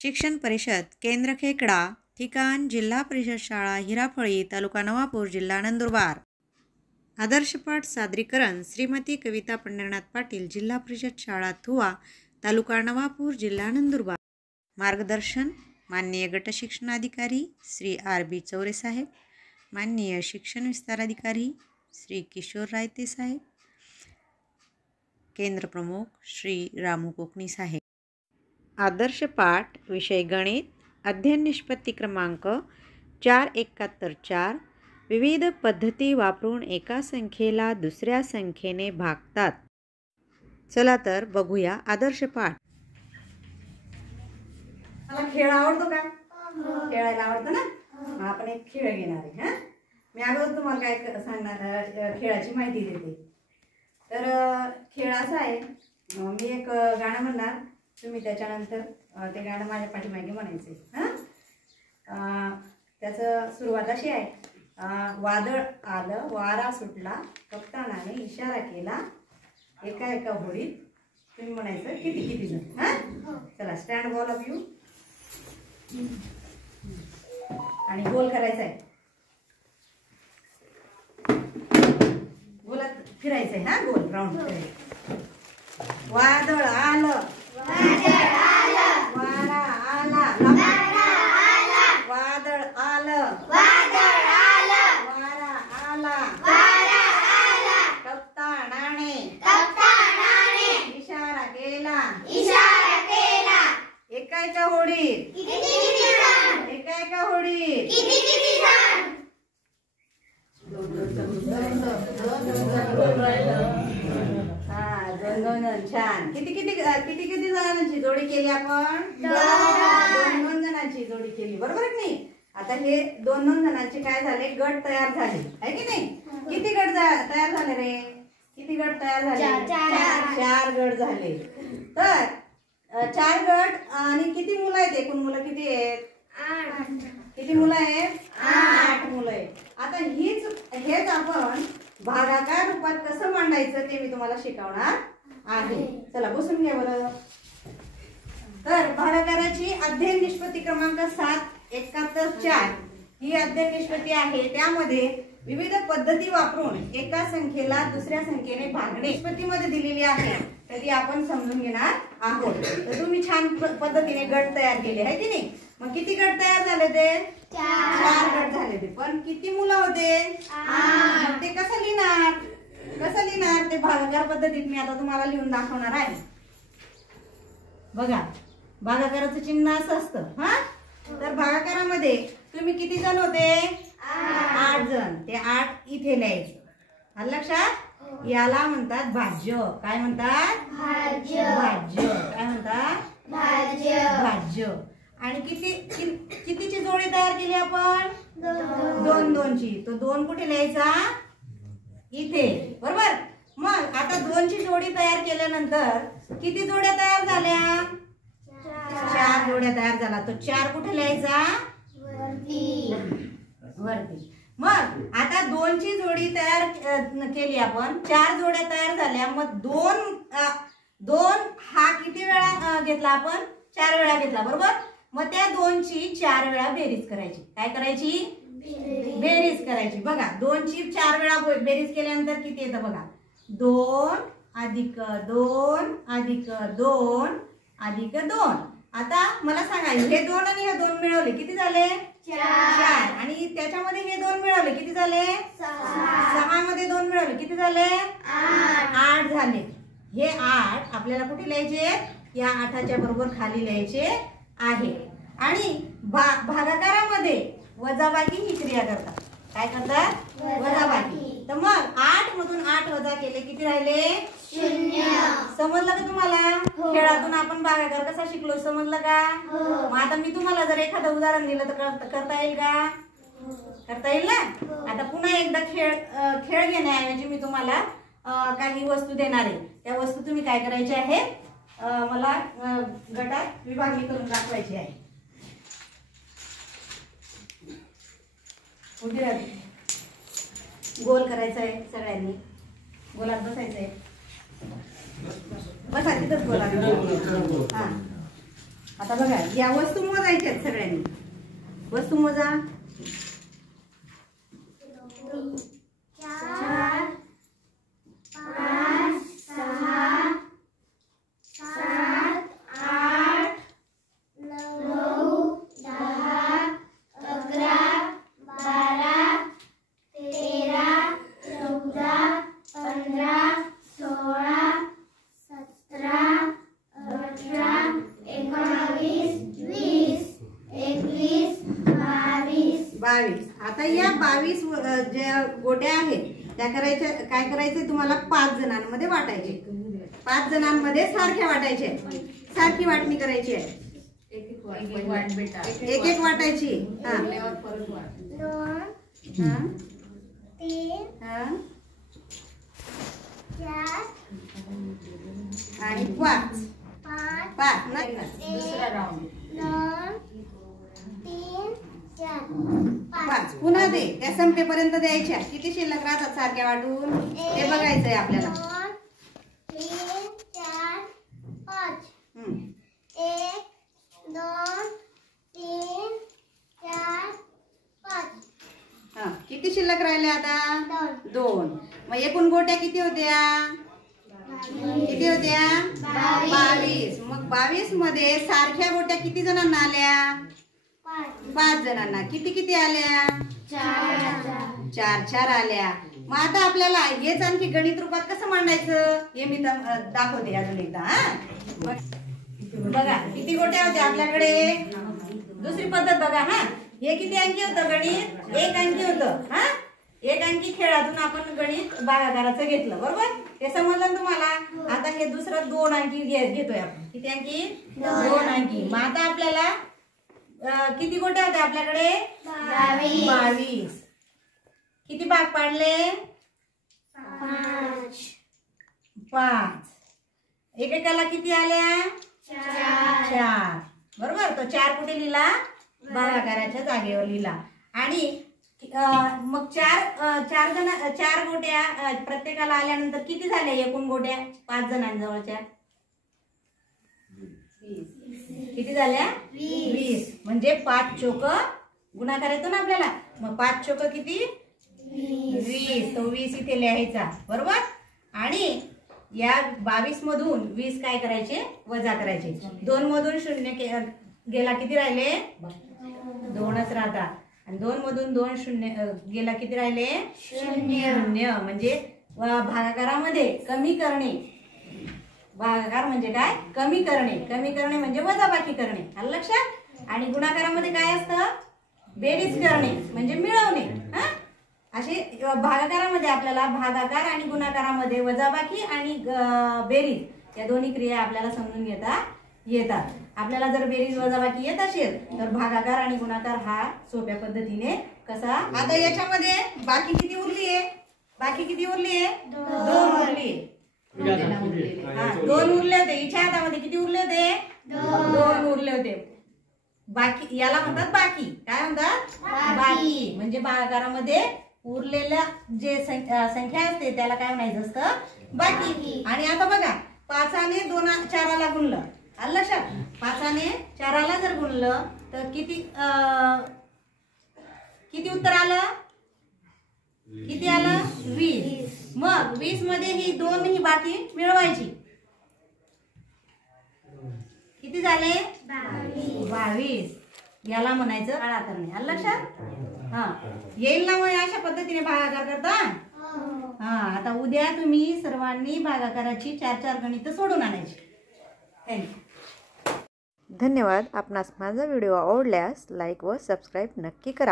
शिक्षण परिषद केंद्र खेकडा, ठिकाण जिल्हा परिषद शाळा हिराफळी, तालुका नवापूर, जिल्हा नंदुरबार। आदर्श पाठ सादरीकरण श्रीमती कविता पंढरनाथ पाटील, जिल्हा परिषद शाळा थुवा, तालुका नवापूर, जिल्हा नंदुरबार। मार्गदर्शन माननीय गट शिक्षणाधिकारी श्री RB चौरे साहेब, माननीय शिक्षण विस्तार अधिकारी श्री किशोर रायते साहेब, केंद्र प्रमुख श्री रामू कोकणी साहेब। आदर्श पाठ विषय गणित, अध्ययन निष्पत्ती क्रमांक 4174। विविध पद्धती वापरून एका संख्येला दुसऱ्या संख्येने भागतात। चला तर बघूया आदर्श पाठ। मला खेळ आवडतो का? खेळायला आवडतं ना? आपण एक खेळ घेणार आहे। हां, मी अगोदर तुम्हाला काय सांगणार, खेळाची माहिती देते। तर खेळ असा आहे, मी एक गाणं म्हणणार, तुम्ही त्याच्यानंतर ते गाणं माझ्या पाठीमागे म्हणायचे। हां, त्याचं सुरुवात अशी आहे, वादळ आलं, वारा सुटला, कप्तानाने इशारा केला, एका एका होडीत तुम्ही म्हणायचं किती किती जण। हां, चला स्टँड बॉल ऑफ यू आणि गोल करायचा आहे, गोलात फिरायचं आहे। हां, गोल राऊंड करायचं। वादळ आलं, वारा आला, वादळ आलं, वारा आला, कप्तानाने इशारा केला, एका एका होडीत, एका एका होडीत दोन जण। छान। किती किती किती किती जणांची जोडी केली आपण? दोन जणांची जोडी केली, बरोबर आहे की नाही? आता हे दोन जणांचे काय झाले, गट तयार झाले आहे की नाही? किती गट तयार झाले रे? किती गट तयार झाले? चार गट झाले। तर 4 गट आणि किती मुलं आहेत? एकूण मुलं किती आहेत? 8। किती मुलं आहेत? 8 मुलं आहेत। आता हेच आपण भागाकार रूपात कसं मांडायचं ते मी तुम्हाला शिकवणार आहे। चला बसून घ्या बरं। तर भागाकाराची अध्ययन निष्पत्ती क्रमांक 771/4 ही अध्ययन निष्पत्ती आहे। त्यामध्ये विविध पद्धती वापरून एका संख्येला दुसऱ्या संख्येने भागणे निष्पत्तीमध्ये दिलेली आहे, तर ती आपण समजून घेणार आहोत। तर तुम्ही छान पद्धतीने गट तयार केले आहे की नाही? मग किती गट तयार झाले ते? 4 गट झाले ते। पण किती मुलं होते? 8। ते कसं लिहिणार? ते भागाकार पद्धतीत मी आता तुम्हाला लिहून दाखवणार आहे। बघा, भागाकाराचं चिन्ह असं असतं। हां, तर भागाकारामध्ये तुम्ही किती जण होते? 8 जण। ते 8 इथे लिहायचं। आलं लक्षात? याला म्हणतात भाज्य। काय म्हणतात? भाज्य। काय म्हणतात? भाज्य। आणि कितीची जोडी तयार केली आपण? 2ची। तो 2 कुठे लिहायचा? इथे, बरोबर? मग आता 2ची जोडी तयार केल्यानंतर किती जोड्या तयार झाल्या? 4 जोड्या तयार झाला। तो 4 कुठे लिहायचा? वरती। मग आता 2ची जोडी तयार केली आपण, 4 जोड्या तयार झाल्या। मग 2 हा किती वेळा घेतला आपण? 4 वेळा घेतला, बरोबर? मग त्या 2ची 4 वेळा बेरीज करायची। काय करायची? बेरीज करायची। बघा, 2ची 4 वेळा बेरीज केल्यानंतर किती येतं बघा? 2 + 2 + 2 + 2। आता मला सांगा, हे 2 आणि हे 2 मिळवले किती झाले? 4। आणि त्याच्यामध्ये हे 2 मिळवले किती झाले? 6 मध्ये 2 मिळवले किती झाले? 8 झाले। हे 8 आपल्याला कुठे लिहायचे? या 8च्या बरोबर खाली लिहायचे आहे। आणि भागाकारामध्ये वजाबाकी ही क्रिया करतात। काय करतात? वजाबाकी। तर मग 8 मधून 8 वजा केले किती राहिले? 0। समजलं का तुम्हाला? खेळातून आपण भागाकार कसा शिकलो, समजलं का? मग आता मी तुम्हाला जर एखादं उदाहरण दिलं तर करता येईल का? करता येईल ना? आता पुन्हा एकदा खेळ घेण्याऐवजी मी तुम्हाला काही वस्तू देणार आहे। त्या वस्तू तुम्ही काय करायचे आहे, मला गटात विभागणी करून दाखवायची आहे। गोल करायचा आहे, सगळ्यांनी गोलात बसायचं आहे। बसा तिथंच गोला। हां, आता बघा या वस्तू मोजायच्या आहेत सगळ्यांनी. वस्तू मोजा. 4 5 6 7 8 9 10 11 12 13 14 15 16 17 18 19 20 21 22. आता या 22 ज्या गोट्या आहेत त्या करायच्या. काय करायचे तुम्हाला 5 जणांमध्ये वाटायचे. 5 जणांमध्ये सारख्या वाटायचे. सारखी वाटणी करायची आहे. एक एक वाटायची. हा 2 3 4 आणि 5 नाही का. दुसरा राऊंड 2 3 4 5 पुन्हा दे. त्या संपेपर्यंत द्यायच्या. किती शिल्लक राहतात सारख्या वाटून ते बघायचंय आपल्याला. 2 3 4 5 1 2 3 4 5. हा किती शिल्लक राहिले आता 2. मग एकूण गोट्या किती होत्या. किती होत्या 22. मग 22 मध्ये सारख्या गोट्या किती जणांना आल्या 5 जणांना. किती किती आल्या 4 4 आल्या. मग आता आपल्याला हेच आणखी गणित रूपात कसं मांडायचं हे मी दाखवते अजून एकदा. हा बघा किती गोट्या होत्या आपल्याकडे. दुसरी पद्धत बघा. हा हे किती अंकी होतं गणित 1 अंकी होतं. हा 1 अंकी खेळातून आपण गणित भागाकाराचं घेतलं बरोबर. हे समजलं तुम्हाला. आता हे दुसरं 2 अंकी घेतोय आपण. किती अंकी 2 अंकी. मग आता आपल्याला किती गोट्या होत्या आपल्याकडे 22. किती भाग पाडले 5. एकेकाला किती आल्या 4 बरोबर. तो 4 कुठे लिहिला भागाकाराच्या जागेवर लिहिला. आणि मग 4 गोट्या प्रत्येकाला आल्यानंतर किती झाल्या एकूण गोट्या 5 जणांजवळच्या किती झाल्या 20. म्हणजे 5 चोक गुणाकार येतो ना आपल्याला. मग 5 चोक किती 20. तो 20 इथे लिहायचा बरोबर. आणि या 22 मधून 20 काय करायचे वजा करायचे. 2 मधून 0 गेला किती राहिले 2च राहतात. आणि 2 मधून 2 0 गेला किती राहिले 0. म्हणजे भागाकारामध्ये कमी करणे. भागाकार म्हणजे काय कमी करणे. कमी करणे म्हणजे वजाबाकी करणे. आलं लक्षात. आणि गुणाकारामध्ये काय असतं बेरीज करणे म्हणजे मिळवणे. हा असे भागाकारामध्ये आपल्याला भागाकार आणि गुणाकारामध्ये वजाबाकी आणि बेरीज या दोन्ही क्रिया आपल्याला समजून घेता येतात. आपल्याला जर बेरीज वजाबाकी येत असेल तर भागाकार आणि गुणाकार हा सोप्या पद्धतीने कसा. आता याच्यामध्ये बाकी किती उरली आहे. बाकी किती उरली आहे 2 उरली आहे. 2 उरले होते. हिच्या हातामध्ये किती उरले होते 2 उरले होते. बाकी याला म्हणतात बाकी. काय म्हणतात बाकी. म्हणजे भागाकारामध्ये उरलेल्या जे संख्या असते त्याला काय म्हणायचं असतं बाकी. आणि आता बघा 5 ने 2 4 गुणलं. आलं लक्षात. 5 ने 4 जर गुणलं तर किती किती उत्तर आलं किती आलं 20. मग 20 मध्ये ही 2 ही बाकी मिळवायची. किती झाले 22. याला म्हणायचं काळा करणे. आलं लक्षात. हा येईल ना मग अशा पद्धतीने भागाकार करता. हा आता उद्या तुम्ही सर्वांनी भागाकाराची 4 गणितं सोडून आणायची. थँक्यू. धन्यवाद. आपणास माझा व्हिडिओ आवडल्यास लाईक व सबस्क्राईब नक्की करा.